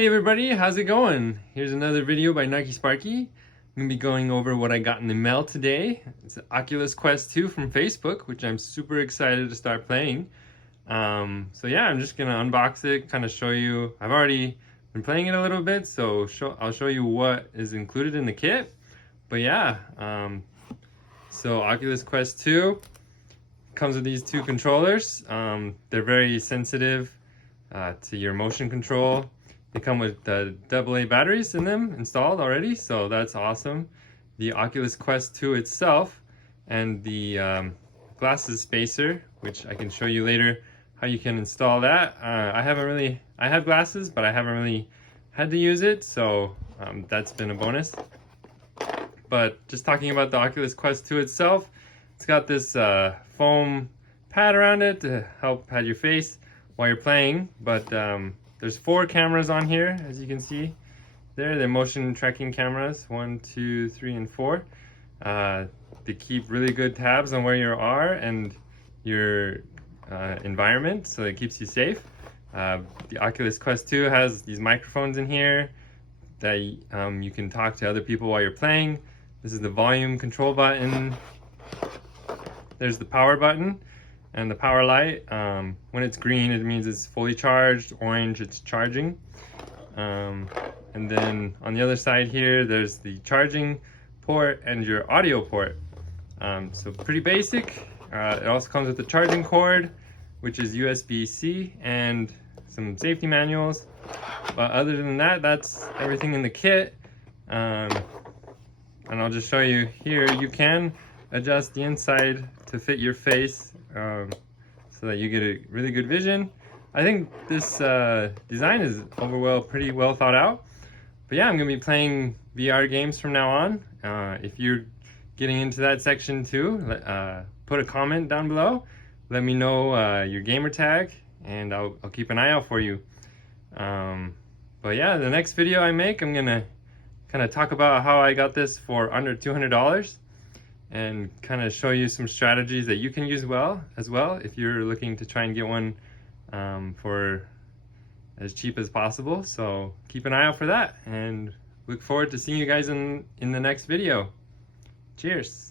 Hey everybody, how's it going? Here's another video by Nike Sparky. I'm going to be going over what I got in the mail today. It's an Oculus Quest 2 from Facebook, which I'm super excited to start playing. So yeah, I'm just going to unbox it, kind of show you. I've already been playing it a little bit, so I'll show you what is included in the kit. But yeah, so Oculus Quest 2 comes with these two controllers. They're very sensitive to your motion control. They come with AA batteries in them installed already, so that's awesome. The Oculus Quest 2 itself and the glasses spacer, which I can show you later how you can install that. I have glasses, but I haven't really had to use it, so that's been a bonus. But just talking about the Oculus Quest 2 itself, it's got this foam pad around it to help pad your face while you're playing, but there's 4 cameras on here, as you can see. They're motion tracking cameras, 1, 2, 3, and 4. They keep really good tabs on where you are and your environment, so it keeps you safe. The Oculus Quest 2 has these microphones in here that you can talk to other people while you're playing. This is the volume control button. There's the power button and the power light. When it's green, it means it's fully charged. Orange, it's charging. And then on the other side here, there's the charging port and your audio port. So pretty basic. It also comes with the charging cord, which is USB-C, and some safety manuals. But other than that, that's everything in the kit. And I'll just show you here, you can adjust the inside to fit your face so that you get a really good vision. I think this design is pretty well thought out. But yeah, I'm going to be playing VR games from now on. If you're getting into that section too, put a comment down below. Let me know your gamer tag, and I'll keep an eye out for you. But yeah, the next video I make, I'm going to kind of talk about how I got this for under $200 and kind of show you some strategies that you can use as well if you're looking to try and get one for as cheap as possible. So keep an eye out for that, and look forward to seeing you guys in the next video. Cheers.